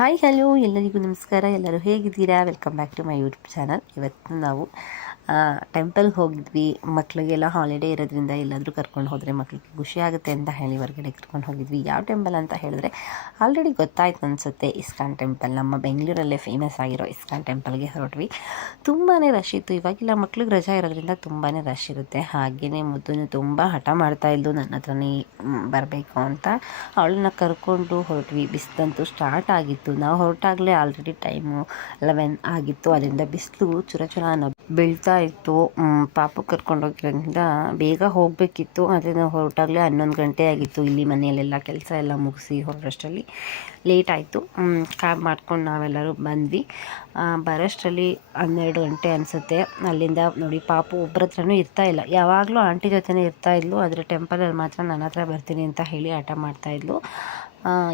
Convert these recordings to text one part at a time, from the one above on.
Hi hello ಎಲ್ಲರಿಗೂ ನಮಸ್ಕಾರ. ಎಲ್ಲರೂ ಹೇಗಿದ್ದೀರಾ? Welcome back to my YouTube channel. ಇವತ್ತು ನಾವು ಟೆಂಪಲ್ಗೆ ಹೋಗಿದ್ವಿ. ಮಕ್ಕಳಿಗೆಲ್ಲ ಹಾಲಿಡೇ ಇರೋದ್ರಿಂದ ಎಲ್ಲಾದರೂ ಕರ್ಕೊಂಡು ಹೋದರೆ ಮಕ್ಕಳಿಗೆ ಖುಷಿ ಆಗುತ್ತೆ ಅಂತ ಹೇಳಿ ಹೊರಗಡೆ ಕರ್ಕೊಂಡು ಹೋಗಿದ್ವಿ. ಯಾವ ಟೆಂಪಲ್ ಅಂತ ಹೇಳಿದ್ರೆ ಆಲ್ರೆಡಿ ಗೊತ್ತಾಯ್ತು ಅನಿಸುತ್ತೆ, ಇಸ್ಕಾನ್ ಟೆಂಪಲ್. ನಮ್ಮ ಬೆಂಗಳೂರಲ್ಲೇ ಫೇಮಸ್ ಆಗಿರೋ ಇಸ್ಕಾನ್ ಟೆಂಪಲ್ಗೆ ಹೊರಟ್ವಿ. ತುಂಬಾ ರಶ್ ಇತ್ತು. ಇವಾಗೆಲ್ಲ ಮಕ್ಳಿಗೆ ರಜಾ ಇರೋದ್ರಿಂದ ತುಂಬಾ ರಶ್ ಇರುತ್ತೆ. ಹಾಗೆಯೇ ಮುದ್ದು ತುಂಬ ಹಠ ಮಾಡ್ತಾಯಿದ್ದು ನನ್ನ ಹತ್ರನೇ ಬರಬೇಕು ಅಂತ. ಅವಳನ್ನ ಕರ್ಕೊಂಡು ಹೊರಟ್ವಿ. ಬಿಸಿಲಂತೂ ಸ್ಟಾರ್ಟ್ ಆಗಿತ್ತು. ನಾವು ಹೊರಟಾಗಲೇ ಆಲ್ರೆಡಿ ಟೈಮು 11 ಆಗಿತ್ತು. ಅದರಿಂದ ಬಿಸಿಲು ಚುರ ಬೀಳ್ತಾ ಇತ್ತು. ಪಾಪು ಕರ್ಕೊಂಡು ಹೋಗಿರೋದ್ರಿಂದ ಬೇಗ ಹೋಗಬೇಕಿತ್ತು. ಆದರೆ ನಾವು ಹೊರಟಾಗಲೇ 11 ಗಂಟೆ ಆಗಿತ್ತು. ಇಲ್ಲಿ ಮನೆಯಲ್ಲೆಲ್ಲ ಕೆಲಸ ಎಲ್ಲ ಮುಗಿಸಿ ಹೊರಡೋಷ್ಟರಲ್ಲಿ ಲೇಟ್ ಆಯಿತು. ಕ್ಯಾಬ್ ಮಾಡ್ಕೊಂಡು ನಾವೆಲ್ಲರೂ ಬಂದ್ವಿ. ಬರೋಷ್ಟರಲ್ಲಿ 12 ಗಂಟೆ ಅನಿಸುತ್ತೆ. ಅಲ್ಲಿಂದ ನೋಡಿ, ಪಾಪು ಒಬ್ಬರ ಹತ್ರನೂ ಇರ್ತಾಯಿಲ್ಲ. ಯಾವಾಗಲೂ ಆಂಟಿ ಜೊತೆನೇ ಇರ್ತಾಯಿದ್ಲು. ಆದರೆ ಟೆಂಪಲಲ್ಲಿ ಮಾತ್ರ ನನ್ನ ಹತ್ರ ಬರ್ತೀನಿ ಅಂತ ಹೇಳಿ ಆಟ ಮಾಡ್ತಾಯಿದ್ಲು.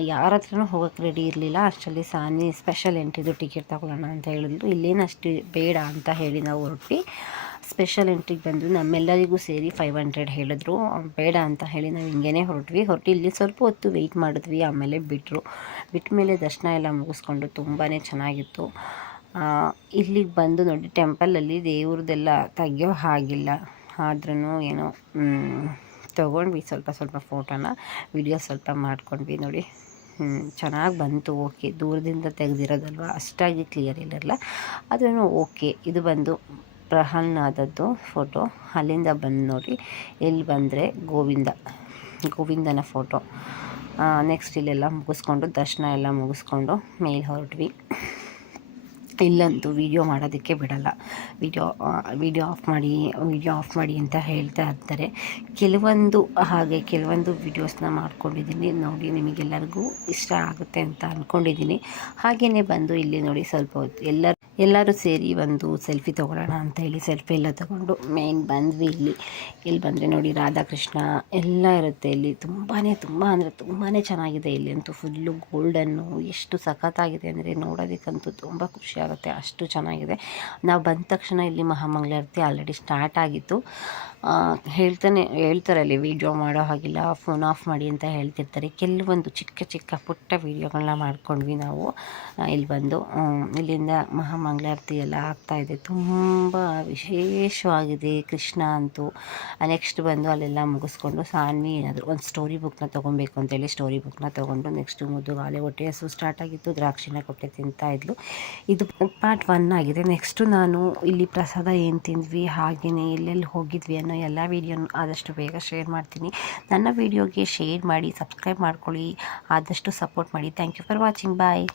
ಯಾರ ಹತ್ರನೂ ಹೋಗೋಕ್ಕೆ ರೆಡಿ ಇರಲಿಲ್ಲ. ಅಷ್ಟರಲ್ಲಿ ಸಾನ್ವಿ ಸ್ಪೆಷಲ್ ಎಂಟ್ರಿದು ಟಿಕೆಟ್ ತೊಗೊಳ್ಳೋಣ ಅಂತ ಹೇಳಿದ್ರು. ಇಲ್ಲೇನು ಅಷ್ಟು ಬೇಡ ಅಂತ ಹೇಳಿ ನಾವು ಹೊರಟ್ವಿ. ಸ್ಪೆಷಲ್ ಎಂಟ್ರಿಗೆ ಬಂದು ನಮ್ಮೆಲ್ಲರಿಗೂ ಸೇರಿ 500 ಹೇಳಿದ್ರು. ಬೇಡ ಅಂತ ಹೇಳಿ ನಾವು ಹಿಂಗೇ ಹೊರಟು ಇಲ್ಲಿ ಸ್ವಲ್ಪ ಹೊತ್ತು ವೆಯ್ಟ್ ಮಾಡಿದ್ವಿ. ಆಮೇಲೆ ಬಿಟ್ಟ ಮೇಲೆ ದರ್ಶನ ಎಲ್ಲ ಮುಗಿಸ್ಕೊಂಡು ತುಂಬಾ ಚೆನ್ನಾಗಿತ್ತು. ಇಲ್ಲಿಗೆ ಬಂದು ನೋಡಿ, ಟೆಂಪಲಲ್ಲಿ ದೇವ್ರದ್ದೆಲ್ಲ ತೆಗಿಯೋ ಹಾಗಿಲ್ಲ. ಆದ್ರೂ ಏನೋ ತೊಗೊಂಡ್ವಿ ಸ್ವಲ್ಪ ಫೋಟೋನ, ವಿಡಿಯೋ ಸ್ವಲ್ಪ ಮಾಡ್ಕೊಂಡ್ವಿ. ನೋಡಿ, ಚೆನ್ನಾಗಿ ಬಂತು. ಓಕೆ, ದೂರದಿಂದ ತೆಗೆದಿರೋದಲ್ವ, ಅಷ್ಟಾಗಿ ಕ್ಲಿಯರ್ ಇರಲ್ಲ, ಆದ್ರೂ ಓಕೆ. ಇದು ಬಂದು ಪ್ರಹ್ಲಾದದ್ದು ಫೋಟೋ. ಅಲ್ಲಿಂದ ಬಂದು ನೋಡಿ, ಎಲ್ಲಿ ಬಂದರೆ ಗೋವಿಂದನ ಫೋಟೋ. ನೆಕ್ಸ್ಟ್ ಇಲ್ಲೆಲ್ಲ ಮುಗಿಸ್ಕೊಂಡು ದರ್ಶನ ಎಲ್ಲ ಮುಗಿಸ್ಕೊಂಡು ಮೇಲೆ ಹೊರಟ್ವಿ. ಇಲ್ಲಂತೂ ವಿಡಿಯೋ ಮಾಡೋದಕ್ಕೆ ಬಿಡಲ್ಲ. ವಿಡಿಯೋ ಆಫ್ ಮಾಡಿ ಅಂತ ಹೇಳ್ತಾ ಇರ್ತಾರೆ. ಕೆಲವೊಂದು ವಿಡಿಯೋಸ್ನ ಮಾಡ್ಕೊಂಡಿದ್ದೀನಿ. ನೋಡಿ, ನಿಮಗೆಲ್ಲರಿಗೂ ಇಷ್ಟ ಆಗುತ್ತೆ ಅಂತ ಅಂದ್ಕೊಂಡಿದ್ದೀನಿ. ಹಾಗೆಯೇ ಬಂದು ಇಲ್ಲಿ ನೋಡಿ, ಸ್ವಲ್ಪ ಹೊತ್ತು ಎಲ್ಲರೂ ಸೇರಿ ಒಂದು ಸೆಲ್ಫಿ ತೊಗೊಳ್ಳೋಣ ಅಂತ ಹೇಳಿ ಸೆಲ್ಫಿ ಎಲ್ಲ ತೊಗೊಂಡು ಮೇನ್ ಬಂದ್ವಿ. ಇಲ್ಲಿ ಬಂದರೆ ನೋಡಿ, ರಾಧಾಕೃಷ್ಣ ಎಲ್ಲ ಇರುತ್ತೆ. ಇಲ್ಲಿ ತುಂಬಾ ಅಂದರೆ ತುಂಬಾ ಚೆನ್ನಾಗಿದೆ. ಇಲ್ಲಿ ಅಂತೂ ಫುಲ್ಲು ಗೋಲ್ಡನ್ನು, ಎಷ್ಟು ಸಖತ್ತಾಗಿದೆ ಅಂದರೆ ನೋಡೋದಕ್ಕಂತೂ ತುಂಬ ಖುಷಿ ಆಗುತ್ತೆ, ಅಷ್ಟು ಚೆನ್ನಾಗಿದೆ. ನಾವು ಬಂದ ತಕ್ಷಣ ಇಲ್ಲಿ ಮಹಾಮಂಗಳಾರತಿ ಆಲ್ರೆಡಿ ಸ್ಟಾರ್ಟ್ ಆಗಿತ್ತು. ಹೇಳ್ತಾರೆ ಅಲ್ಲಿ ವಿಡಿಯೋ ಮಾಡೋ ಹಾಗಿಲ್ಲ, ಫೋನ್ ಆಫ್ ಮಾಡಿ ಅಂತ ಹೇಳ್ತಿರ್ತಾರೆ. ಕೆಲವೊಂದು ಚಿಕ್ಕ ಪುಟ್ಟ ವೀಡಿಯೋಗಳನ್ನ ಮಾಡ್ಕೊಂಡ್ವಿ ನಾವು. ಇಲ್ಲಿ ಬಂದು ಇಲ್ಲಿಂದ ಮಹಾಮಂಗಳಾರತಿ ಎಲ್ಲ ಆಗ್ತಾಯಿದೆ. ತುಂಬ ವಿಶೇಷವಾಗಿದೆ ಕೃಷ್ಣ ಅಂತೂ. ನೆಕ್ಸ್ಟ್ ಬಂದು ಅಲ್ಲೆಲ್ಲ ಮುಗಿಸ್ಕೊಂಡು ಸಾನ್ವಿ ಏನಾದರೂ ಒಂದು ಸ್ಟೋರಿ ಬುಕ್ನ ತೊಗೊಬೇಕು ಅಂತೇಳಿ ಸ್ಟೋರಿ ಬುಕ್ನ ತೊಗೊಂಡು ನೆಕ್ಸ್ಟು ಮುದ್ದುಗಾಲೆ ಹೊಟ್ಟೆ ಹಸು ಸ್ಟಾರ್ಟ್ ಆಗಿತ್ತು. ದ್ರಾಕ್ಷಿನ ಕೊಟ್ಟೆ ತಿಂತಾಯಿದ್ಲು. ಇದು ಪಾರ್ಟ್ 1 ಆಗಿದೆ. ನೆಕ್ಸ್ಟು ನಾನು ಇಲ್ಲಿ ಪ್ರಸಾದ ಏನು ತಿಂದ್ವಿ, ಹಾಗೆಯೇ ಎಲ್ಲೆಲ್ಲಿ ಹೋಗಿದ್ವಿ ಅನ್ನೋ ಎಲ್ಲ ವೀಡಿಯೋನ ಆದಷ್ಟು ಬೇಗ ಶೇರ್ ಮಾಡ್ತೀನಿ. ನನ್ನ ವೀಡಿಯೋಗೆ ಶೇರ್ ಮಾಡಿ, ಸಬ್ಸ್ಕ್ರೈಬ್ ಮಾಡ್ಕೊಳ್ಳಿ, ಆದಷ್ಟು ಸಪೋರ್ಟ್ ಮಾಡಿ. Thank you for watching. Bye.